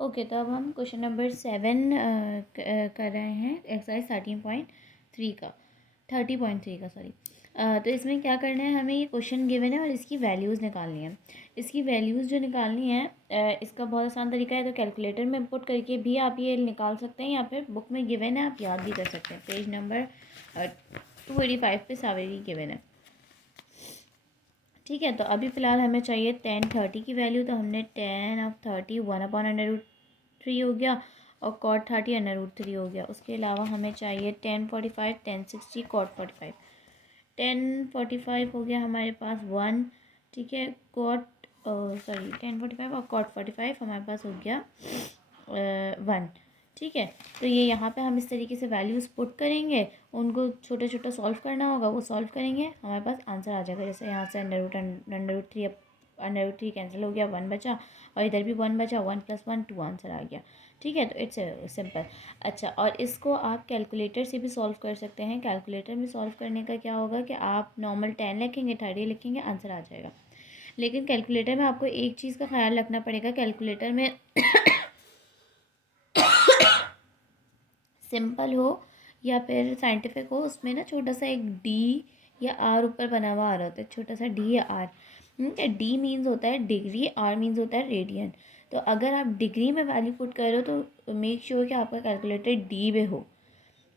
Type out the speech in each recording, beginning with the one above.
Okay, तो अब हम क्वेश्चन नंबर 7 कर रहे हैं, एक्सरसाइज 13.3 का 30.3 का सॉरी। तो इसमें क्या करना है, हमें ये क्वेश्चन गिवन है और इसकी वैल्यूज़ निकालनी है। इसकी वैल्यूज़ जो निकालनी है, इसका बहुत आसान तरीका है, तो कैलकुलेटर में इंपुट करके भी आप ये निकाल सकते हैं या फिर बुक में गिवन है आप याद भी कर सकते हैं। पेज नंबर 285 पे सावेरी गिवन है। ठीक है, तो अभी फ़िलहाल हमें चाहिए 10/30 की वैल्यू, तो हमने 10/30 1/√3 हो गया और cot 30 √3 हो गया। उसके अलावा हमें चाहिए 10/45 10/60 cot 45। 10/45 हो गया हमारे पास 1, ठीक है, सॉरी 10/45 और cot 45 हमारे पास हो गया 1। ठीक है, तो ये यहाँ पे हम इस तरीके से वैल्यूज़ पुट करेंगे, उनको छोटा छोटा सॉल्व करना होगा, वो सॉल्व करेंगे हमारे पास आंसर आ जाएगा। जैसे यहाँ से अंडर रूट 3 कैंसिल हो गया, 1 बचा और इधर भी 1 बचा, 1 + 1 2 आंसर आ गया। ठीक है, तो इट्स सिंपल। अच्छा, और इसको आप कैलकुलेटर से भी सॉल्व कर सकते हैं। कैलकुलेटर में सॉल्व करने का क्या होगा कि आप नॉर्मल 10 लिखेंगे, 30 लिखेंगे, आंसर आ जाएगा। लेकिन कैलकुलेटर में आपको एक चीज़ का ख्याल रखना पड़ेगा, कैलकुलेटर में सिंपल हो या फिर साइंटिफिक हो, उसमें ना छोटा सा एक डी या आर ऊपर बना हुआ आ रहा होता है, छोटा सा डी या आर। डी मीन्स होता है डिग्री, आर मीन्स होता है रेडियन। तो अगर आप डिग्री में वैल्यू पुट करो तो मेक श्योर कि आपका कैलकुलेटर डी में हो,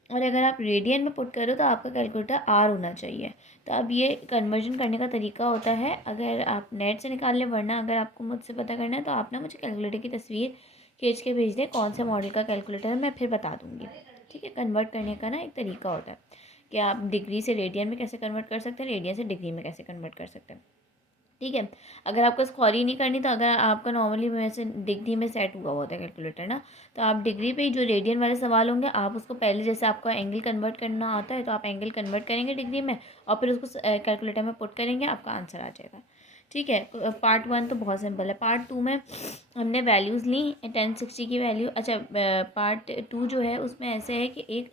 और अगर आप रेडियन में पुट करो तो आपका कैलकुलेटर आर होना चाहिए। तो अब ये कन्वर्जन करने का तरीका होता है, अगर आप नेट से निकाल लें, वरना अगर आपको मुझसे पता करना है तो आप ना मुझे कैलकुलेटर की तस्वीर खींच के भेज दें, कौन से मॉडल का कैलकुलेटर है, मैं फिर बता दूँगी। ठीक है, कन्वर्ट करने का ना एक तरीका होता है कि आप डिग्री से रेडियन में कैसे कन्वर्ट कर सकते हैं, रेडियन से डिग्री में कैसे कन्वर्ट कर सकते हैं। ठीक है, अगर आपको स्क्वायरी नहीं करनी, तो अगर आपका नॉर्मली वैसे डिग्री में सेट हुआ होता है कैलकुलेटर ना, तो आप डिग्री पे ही जो रेडियन वाले सवाल होंगे, आप उसको पहले जैसे आपको एंगल कन्वर्ट करना आता है तो आप एंगल कन्वर्ट करेंगे डिग्री में और फिर उसको कैलकुलेटर में पुट करेंगे, आपका आंसर आ जाएगा। ठीक है, पार्ट 1 तो बहुत सिंपल है। पार्ट 2 में हमने वैल्यूज़ ली 10/60 की वैल्यू। अच्छा, पार्ट 2 जो है उसमें ऐसे है कि एक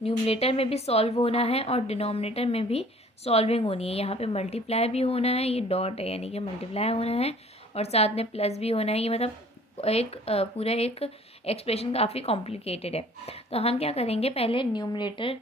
न्यूमरेटर में भी सॉल्व होना है और डिनोमिनेटर में भी सॉल्विंग होनी है। यहाँ पे मल्टीप्लाई भी होना है, ये डॉट है यानी कि मल्टीप्लाई होना है, और साथ में प्लस भी होना है। ये मतलब एक पूरा एक एक्सप्रेशन काफ़ी कॉम्प्लिकेटेड है। तो हम क्या करेंगे, पहले न्यूमरेटर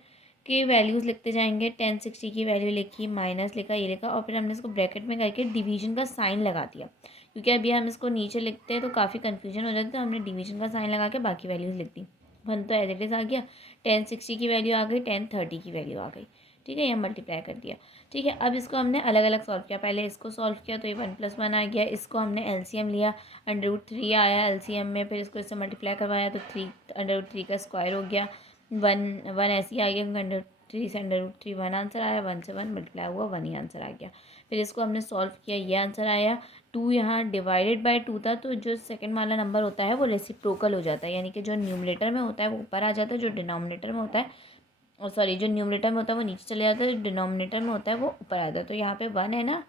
के वैल्यूज़ लिखते जाएंगे। 10/60 की वैल्यू लिखी, माइनस लिखा, ये लिखा, और फिर हमने इसको ब्रैकेट में करके डिवीजन का साइन लगा दिया, क्योंकि अभी हम इसको नीचे लिखते हैं तो काफ़ी कन्फ्यूजन हो जाती है, तो हमने डिवीजन का साइन लगा के बाकी वैल्यूज़ लिख दी। 1 तो एज इट इज़ आ गया, 10/60 की वैल्यू आ गई, 10/30 की वैल्यू आ गई। ठीक है, ये मल्टीप्लाई कर दिया। ठीक है, अब इसको हमने अलग अलग सॉल्व किया। पहले इसको सॉल्व किया तो ये 1 + 1 आ गया, इसको हमने एलसीएम लिया, अंडर रूट 3 आया एलसीएम में, फिर इसको इससे मल्टीप्लाई करवाया तो 3 अंडर रूट 3 का स्क्वायर हो गया, 1 ऐसे ही आ गया, अंडर रूट 3 से अंडर रूट 3 1 आंसर आया, 1 से 1 मल्टीप्लाई हुआ, 1 ही आंसर आ गया। फिर इसको हमने सॉल्व किया, ये आंसर आया। 2 यहाँ डिवाइडेड बाय 2 था, तो जो सेकंड वाला नंबर होता है वो रेसिप्रोकल हो जाता है, यानी कि जो न्यूमरेटर में होता है वो ऊपर आ जाता है, जो डिनोमिनेटर में होता है, और सॉरी जो न्यूमरेटर में होता है वो नीचे चले जाता है, जो डिनोमिनेटर में होता है वो ऊपर आ जाता है। तो यहाँ पे 1 है ना,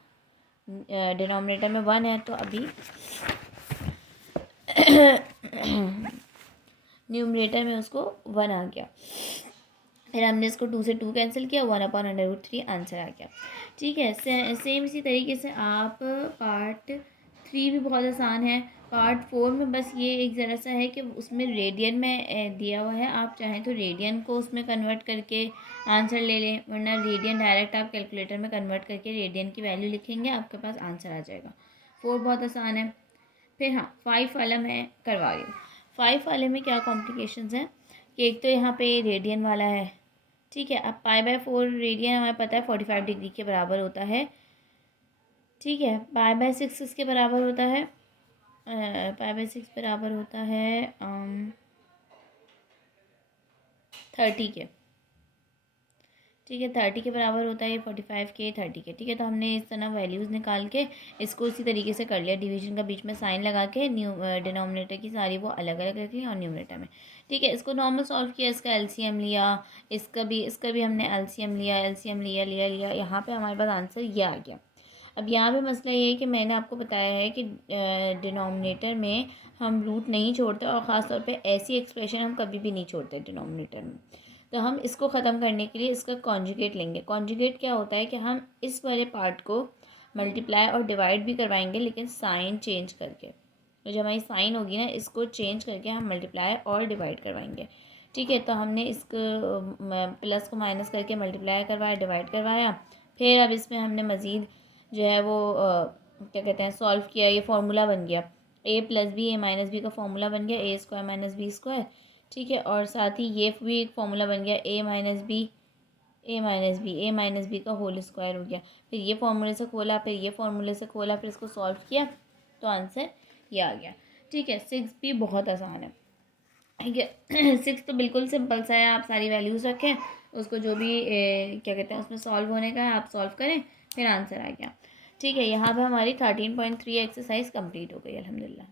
डिनोमिनेटर में 1 है, तो अभी न्यूमरेटर में उसको 1 आ गया। फिर हमने इसको 2 से 2 कैंसिल किया, 1/√3 आंसर आ गया। ठीक है, सेम इसी तरीके से आप पार्ट 3 भी बहुत आसान है। पार्ट 4 में बस ये एक ज़रा सा है कि उसमें रेडियन में दिया हुआ है, आप चाहें तो रेडियन को उसमें कन्वर्ट करके आंसर ले लें, वरना रेडियन डायरेक्ट आप कैलकुलेटर में कन्वर्ट करके रेडियन की वैल्यू लिखेंगे, आपके पास आंसर आ जाएगा। 4 बहुत आसान है। फिर हाँ, 5 वाला मैं करवा रही हूँ। 5 वाले में क्या कॉम्प्लिकेशंस हैं कि एक तो यहाँ पे रेडियन वाला है। ठीक है, अब π/4 रेडियन हमें पता है 45 डिग्री के बराबर होता है। ठीक है, π/6 किसके बराबर होता है, π/6 बराबर होता है 30 के। ठीक है, 30 के बराबर होता है ये 45 के, 30 के। ठीक है, तो हमने इस तरह वैल्यूज़ निकाल के इसको उसी तरीके से कर लिया, डिवीजन का बीच में साइन लगा के डिनोमिनेटर की सारी वो अलग अलग रख ली और न्यूमरेटर में। ठीक है, इसको नॉर्मल सॉल्व किया, इसका एलसीएम लिया, इसका भी हमने एलसीएम लिया, लिया, यहाँ पे हमारे पास आंसर ये आ गया। अब यहाँ पे मसला ये है कि मैंने आपको बताया है कि डिनोमिनेटर में हम रूट नहीं छोड़ते, और ख़ास तौर पे ऐसी एक्सप्रेशन हम कभी भी नहीं छोड़ते डिनोमिनेटर में। तो हम इसको ख़त्म करने के लिए इसका कॉन्जुगेट लेंगे। कॉन्जुगेट क्या होता है कि हम इस वाले पार्ट को मल्टीप्लाई और डिवाइड भी करवाएंगे, लेकिन साइन चेंज करके, तो जो हमारी साइन होगी ना, इसको चेंज करके हम मल्टीप्लाई और डिवाइड करवाएंगे। ठीक है, तो हमने इसको प्लस को माइनस करके मल्टीप्लाई करवाया, डिवाइड करवाया। फिर अब इसमें हमने मज़ीद जो है वो क्या कहते हैं, सॉल्व किया। ये फार्मूला बन गया a plus B, A minus B का फार्मूला बन गया A square minus B square. ठीक है, और साथ ही ये भी एक फार्मूला बन गया ए minus B, A minus B का होल स्क्वायर हो गया। फिर ये फार्मूले से खोला, फिर ये फार्मूले से खोला, फिर इसको सॉल्व किया, तो आंसर ये आ गया। ठीक है, 6 भी बहुत आसान है। ठीक है, 6 तो बिल्कुल सिंपल सा है। आप सारी वैल्यूज़ रखें, उसको जो भी क्या कहते हैं उसमें सॉल्व होने का है आप सॉल्व करें, फिर आंसर आ गया। ठीक है, यहाँ पे हमारी 13.3 एक्सरसाइज कंप्लीट हो गई अल्हम्दुलिल्लाह।